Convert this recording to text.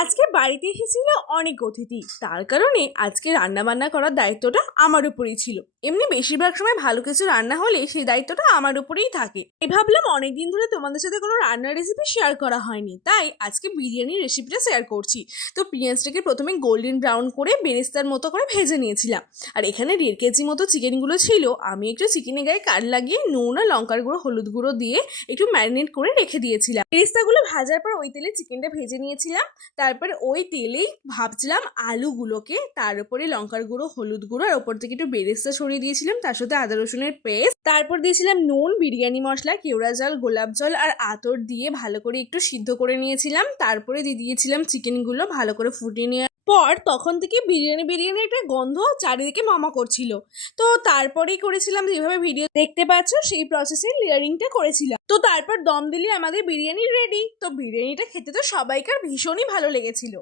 আজকে বাড়িতে এসেছিল অনেক অতিথি, তার কারণে আজকে রান্না বান্না করার দায়িত্বটা আমার উপরেই ছিল। এমনি বেশিরভাগ সময় ভালো কিছু রান্না হলে সেই দায়িত্বটা আমার উপরেই থাকে। ভাবলাম অনেকদিন ধরে তোমাদের সাথে কোনো রান্নার রেসিপি শেয়ার করা হয়নি, তাই আজকে বিরিয়ানির রেসিপিটা শেয়ার করছি। তো পেঁয়াজটাকে প্রথমে গোল্ডেন ব্রাউন করে বেরেস্তার মতো করে ভেজে নিয়েছিলাম। আর এখানে 1.5 কেজি মতো চিকেনগুলো ছিল। আমি একটু চিকেনের গায়ে কাট লাগিয়ে নুন আর লঙ্কার গুঁড়ো হলুদ গুঁড়ো দিয়ে একটু ম্যারিনেট করে রেখে দিয়েছিলাম। বেরেস্তাগুলো ভাজার পর ওই তেলে চিকেনটা ভেজে নিয়েছিলাম। তারপর ওই তেলেই ভাবছিলাম আলুগুলোকে, তার উপরে লঙ্কার গুঁড়ো হলুদ গুঁড়ো আর ওপর থেকে একটু বেরেস্তা ছড়িয়ে দিয়েছিলাম, তার সাথে আদা রসুনের পেস্ট, তারপর দিয়েছিলাম নুন, বিরিয়ানি মশলা, কেওড়া জল, গোলাপ জল আর আতর দিয়ে ভালো করে একটু সিদ্ধ করে নিয়েছিলাম। তারপরে দিয়ে দিয়েছিলাম চিকেনগুলো ভালো করে ফুটিয়ে নেওয়ার পর তখন থেকে বিরিয়ানি বিরিয়ানি একটা গন্ধ চারিদিকে মামা করছিল। তো তারপরেই করেছিলাম যেভাবে ভিডিও দেখতে পাচ্ছ সেই প্রসেসে লেয়ারিংটা করেছিলাম। তো তারপর দম দিলে আমাদের বিরিয়ানি রেডি। তো বিরিয়ানিটা খেতে তো সবাইকার ভীষণই ভালো লেগেছিল।